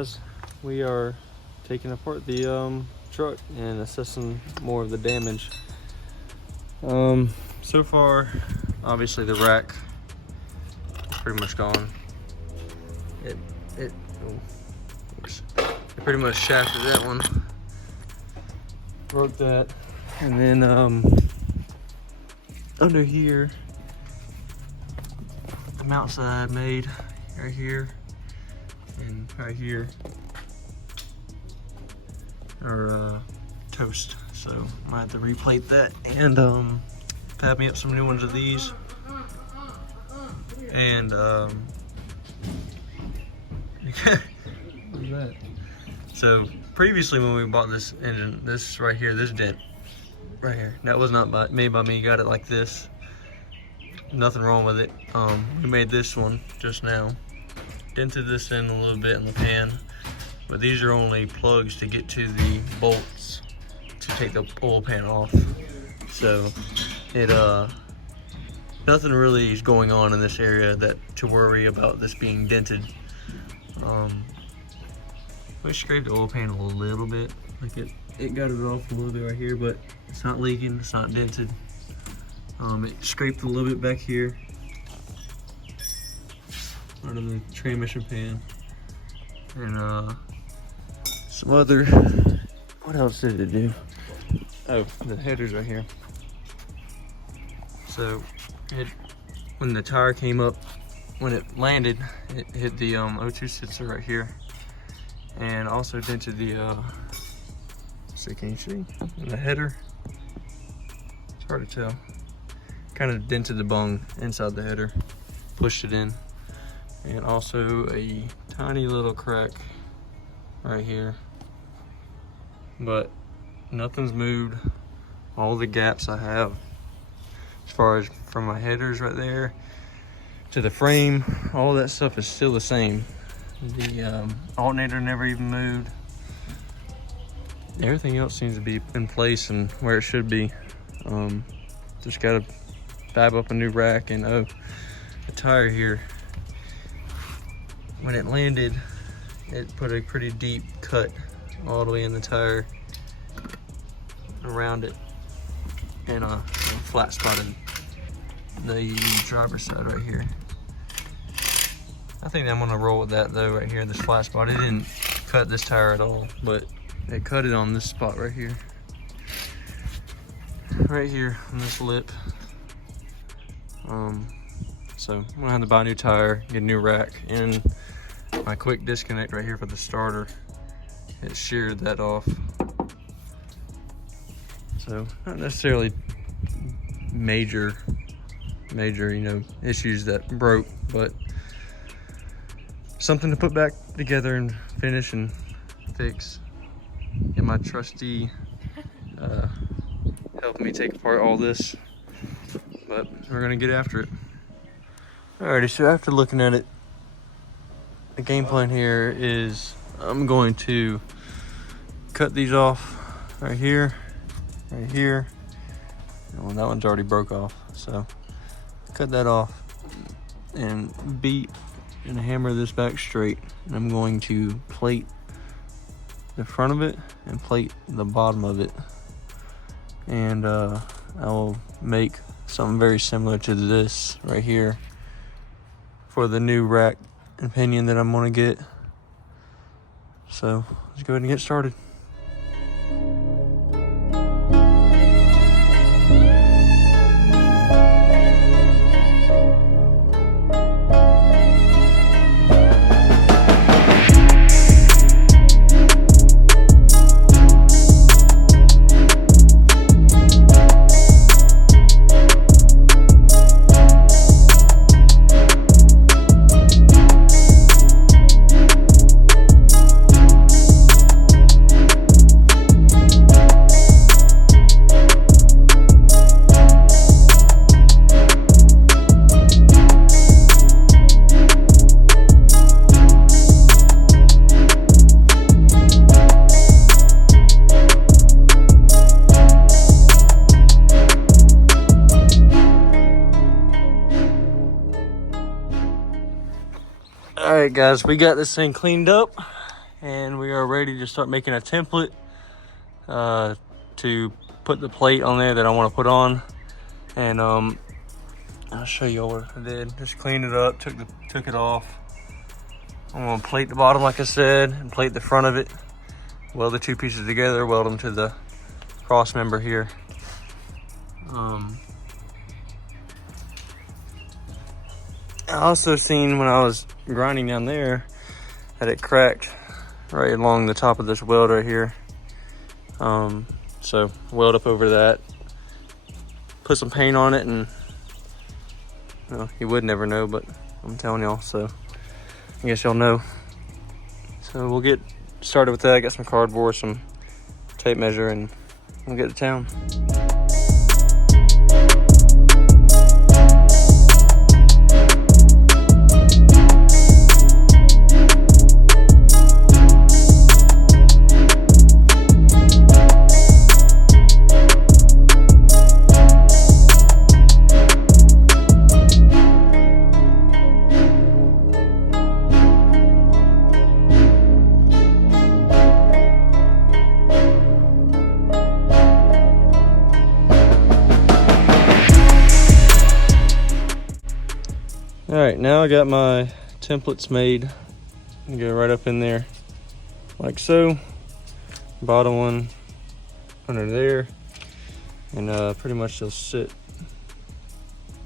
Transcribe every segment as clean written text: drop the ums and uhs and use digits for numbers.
guys, we are taking apart the truck and assessing more of the damage. So far, obviously the rack is pretty much gone. It pretty much shafted that one, broke that, and then under here, the mount side made right here and right here are toast, so I might have to replate that and fab me up some new ones of these. And what's that? So previously when we bought this engine, this right here, this dent right here, that was not made by me. Got it like this, nothing wrong with it. We made this one just now, dented this in a little bit in the pan, but these are only plugs to get to the bolts to take the oil pan off. So it nothing really is going on in this area that to worry about this being dented. We scraped the oil pan a little bit, like it got it off a little bit right here, but it's not leaking, it's not dented. It scraped a little bit back here out of the transmission pan, and some other, what else did it do? Oh, the header's right here. So when the tire came up, when it landed, it hit the O2 sensor right here, and also dented the so can you see the header? It's hard to tell. Kind of dented the bung inside the header, pushed it in, and also a tiny little crack right here, but nothing's moved. All the gaps I have, as far as from my headers right there to the frame, all that stuff is still the same. The alternator never even moved. Everything else seems to be in place and where it should be. Just gotta fab up a new rack. And oh, the tire here, when it landed, it put a pretty deep cut all the way in the tire around it, and flat spotted the driver's side right here. I think I'm gonna roll with that though, right here, this flat spot. It didn't cut this tire at all, but it cut it on this spot right here. Right here on this lip. So I'm gonna have to buy a new tire, get a new rack, and my quick disconnect right here for the starter, it sheared that off. So not necessarily major, you know, issues that broke, but something to put back together and finish and fix. Get my trusty helping me take apart all this, but we're gonna get after it. Alrighty, so after looking at it, the game plan here is I'm going to cut these off right here, right here. Well, that one's already broke off, so cut that off and beat and hammer this back straight. And I'm going to plate the front of it and plate the bottom of it, and I will make something very similar to this right here for the new rack and pinion that I'm gonna get. So let's go ahead and get started. Alright guys, we got this thing cleaned up and we are ready to start making a template to put the plate on there that I want to put on. And I'll show you what I did. Just cleaned it up, took it off. I'm gonna plate the bottom like I said, and plate the front of it. Weld the two pieces together, weld them to the cross member here. I also seen when I was grinding down there that it cracked right along the top of this weld right here. So weld up over that, put some paint on it, and you would never know, but I'm telling y'all, so I guess y'all know. So we'll get started with that. I got some cardboard, some tape measure, and we'll get to town. All right, now I got my templates made. Go right up in there like so. Bottom one under there, and pretty much they'll sit.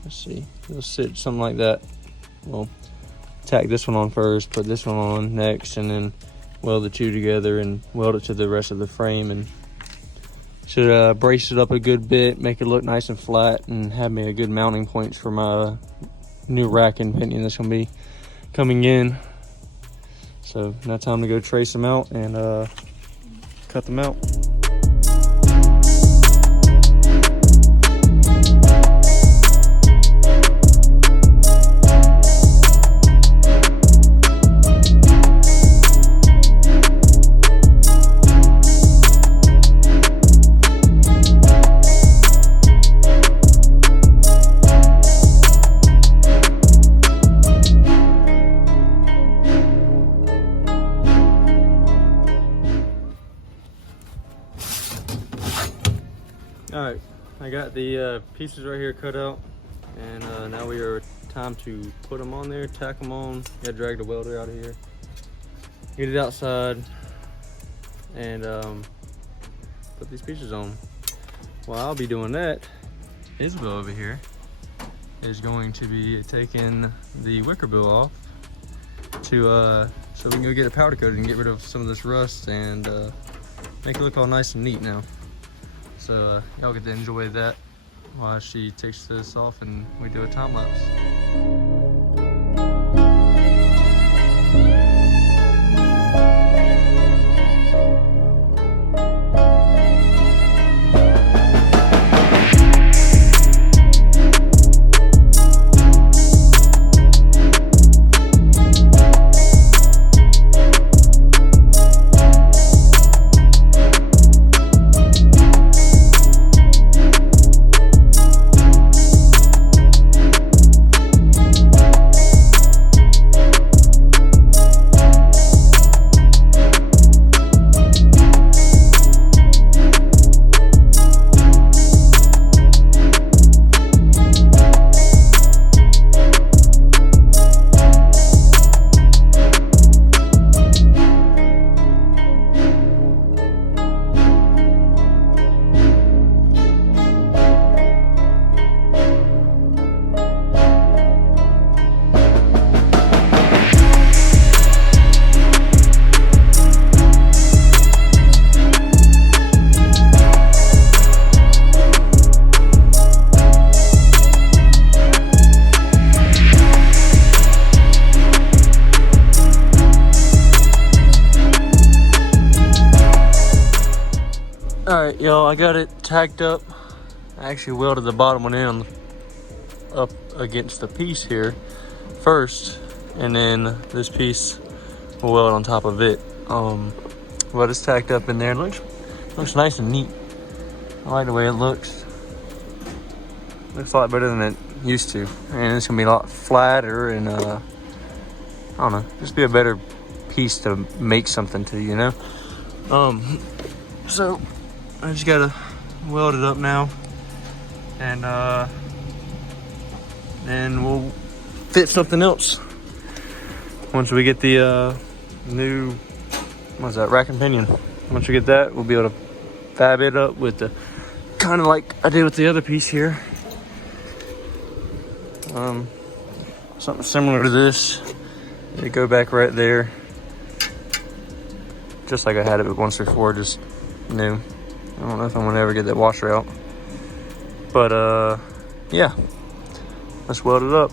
Let's see, they'll sit something like that. Well, tack this one on first, put this one on next, and then weld the two together and weld it to the rest of the frame, and should brace it up a good bit, make it look nice and flat, and have me a good mounting points for my new rack and pinion that's gonna be coming in. So now time to go trace them out and cut them out. Alright, I got the pieces right here cut out, and now we are time to put them on there, tack them on. Gotta drag the welder out of here, get it outside, and put these pieces on. While I'll be doing that, Isabel over here is going to be taking the wicker bill off to so we can go get it powder coated and get rid of some of this rust and make it look all nice and neat now. So y'all get to enjoy that while she takes this off and we do a time lapse. Alright, y'all, I got it tacked up. I actually welded the bottom one in up against the piece here first, and then this piece will weld on top of it. But it's tacked up in there. It looks nice and neat. I like the way it looks. Looks a lot better than it used to. And it's gonna be a lot flatter and I don't know, just be a better piece to make something to, you know. So I just gotta weld it up now, and then we'll fit something else once we get the new, what's that, rack and pinion. Once we get that, we'll be able to fab it up with the kind of like I did with the other piece here. Something similar to this. They go back right there, just like I had it once before, just new. I don't know if I'm gonna ever get that washer out, but yeah, let's weld it up.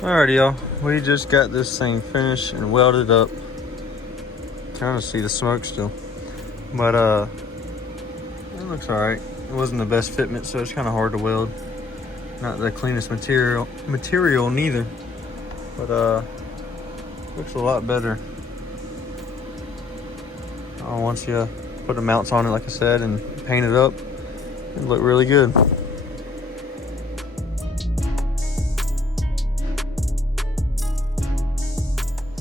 Alrighty, y'all, we just got this thing finished and welded up. Kind of see the smoke still, but it looks all right. It wasn't the best fitment, so it's kind of hard to weld. Not the cleanest material neither, but looks a lot better. Once you put the mounts on it, like I said, and paint it up, it looked really good.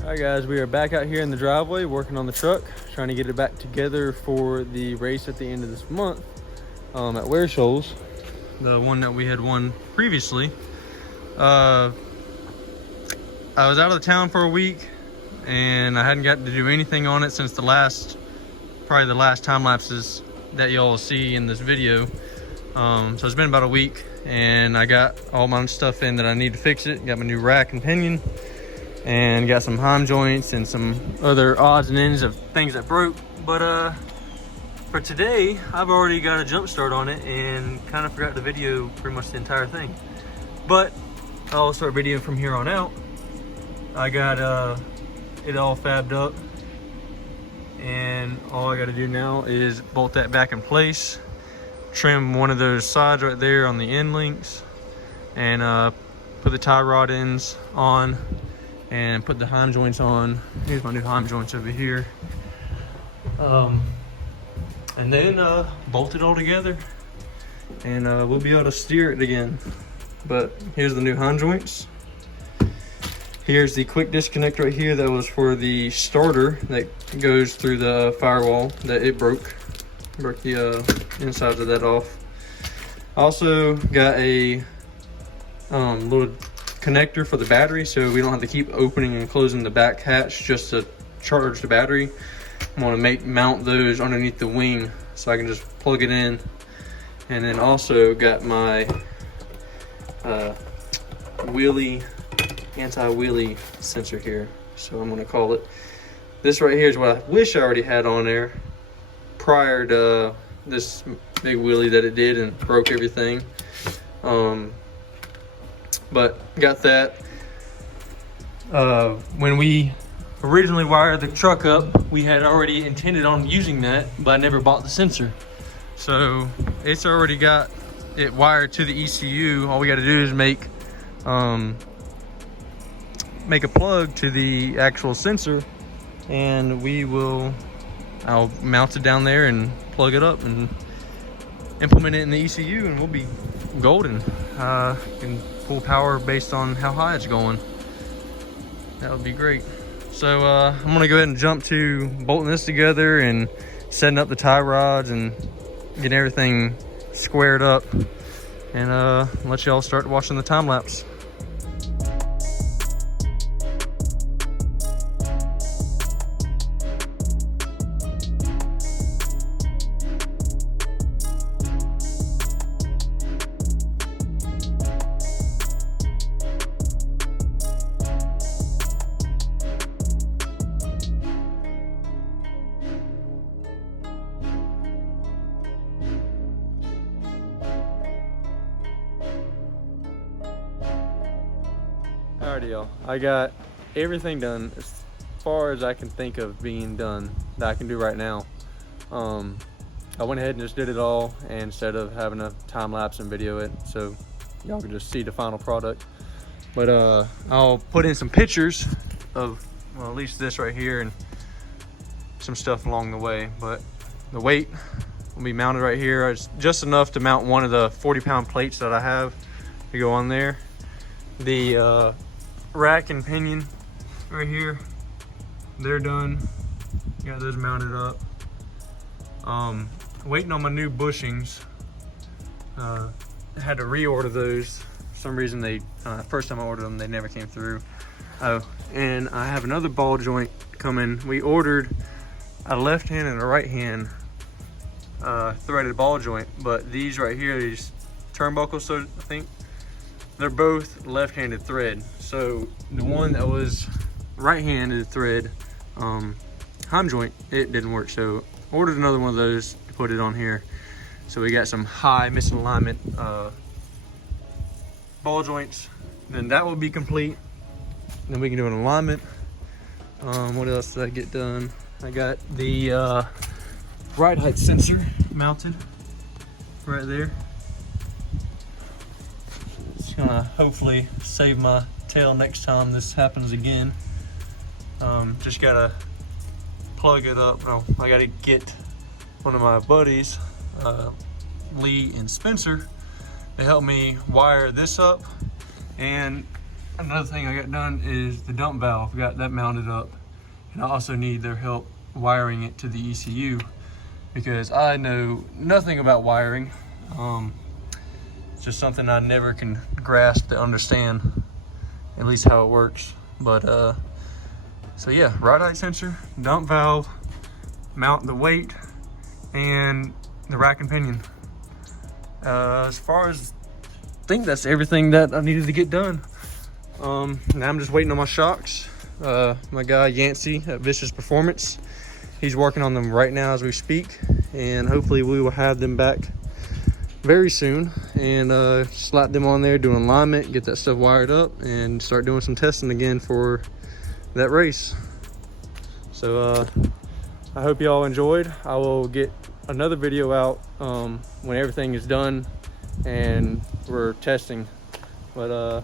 All right, guys, we are back out here in the driveway working on the truck, trying to get it back together for the race at the end of this month at Ware Shoals, the one that we had won previously. I was out of the town for a week, and I hadn't got to do anything on it since probably the last time lapses that y'all will see in this video. So it's been about a week, and I got all my stuff in that I need to fix it. Got my new rack and pinion, and got some heim joints and some other odds and ends of things that broke. But for today, I've already got a jump start on it and kind of forgot to video pretty much the entire thing. But I'll start videoing from here on out. I got it all fabbed up, and all I got to do now is bolt that back in place, trim one of those sides right there on the end links, and put the tie rod ends on, and put the heim joints on. Here's my new heim joints over here. And then bolt it all together, and we'll be able to steer it again. But here's the new heim joints. Here's the quick disconnect right here that was for the starter that goes through the firewall that it broke. Broke the insides of that off. Also got a little connector for the battery, so we don't have to keep opening and closing the back hatch just to charge the battery. I'm gonna mount those underneath the wing so I can just plug it in. And then also got my anti-wheelie sensor here, so I'm gonna call it. This right here is what I wish I already had on there prior to this big wheelie that it did and broke everything. But got that. When we originally wired the truck up, we had already intended on using that, but I never bought the sensor. So it's already got it wired to the ECU. All we got to do is make a plug to the actual sensor, and I'll mount it down there and plug it up and implement it in the ECU, and we'll be golden. Can pull power based on how high it's going. That would be great. So I'm gonna go ahead and jump to bolting this together and setting up the tie rods and getting everything squared up, and let y'all start watching the time lapse. Alrighty, y'all, I got everything done as far as I can think of being done that I can do right now. I went ahead and just did it all, and instead of having a time lapse and video it so y'all can just see the final product. But I'll put in some pictures of, well, at least this right here and some stuff along the way. But The weight will be mounted right here. It's just enough to mount one of the 40-pound plates that I have to go on there. The rack and pinion right here, they're done. Got those mounted up. Waiting on my new bushings. I had to reorder those. For some reason they, first time I ordered them, they never came through. Oh, and I have another ball joint coming. We ordered a left hand and a right hand threaded ball joint, but these right here, these turnbuckles, so I think they're both left-handed thread. So the one that was right-handed thread heim joint, it didn't work. So ordered another one of those to put it on here. So we got some high misalignment ball joints. Then that will be complete. Then we can do an alignment. What else did I get done? I got the ride height sensor mounted right there. It's gonna hopefully save my tail next time this happens again. Just gotta plug it up. Oh, I gotta get one of my buddies, Lee and Spencer, to help me wire this up. And another thing I got done is the dump valve. Got that mounted up, and I also need their help wiring it to the ECU because I know nothing about wiring. It's just something I never can grasp to understand, at least how it works. But so yeah, ride height sensor, dump valve, mount the weight, and the rack and pinion. As far as, I think that's everything that I needed to get done. Now I'm just waiting on my shocks. My guy Yancey at Vicious Performance, he's working on them right now as we speak, and hopefully we will have them back very soon and slap them on there, do an alignment, get that stuff wired up, and start doing some testing again for that race. So I hope y'all enjoyed. I will get another video out when everything is done and we're testing. But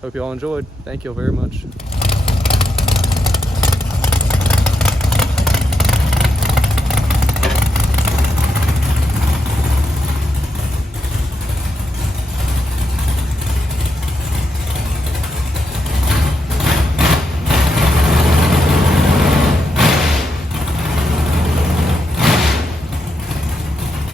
hope y'all enjoyed. Thank you all very much.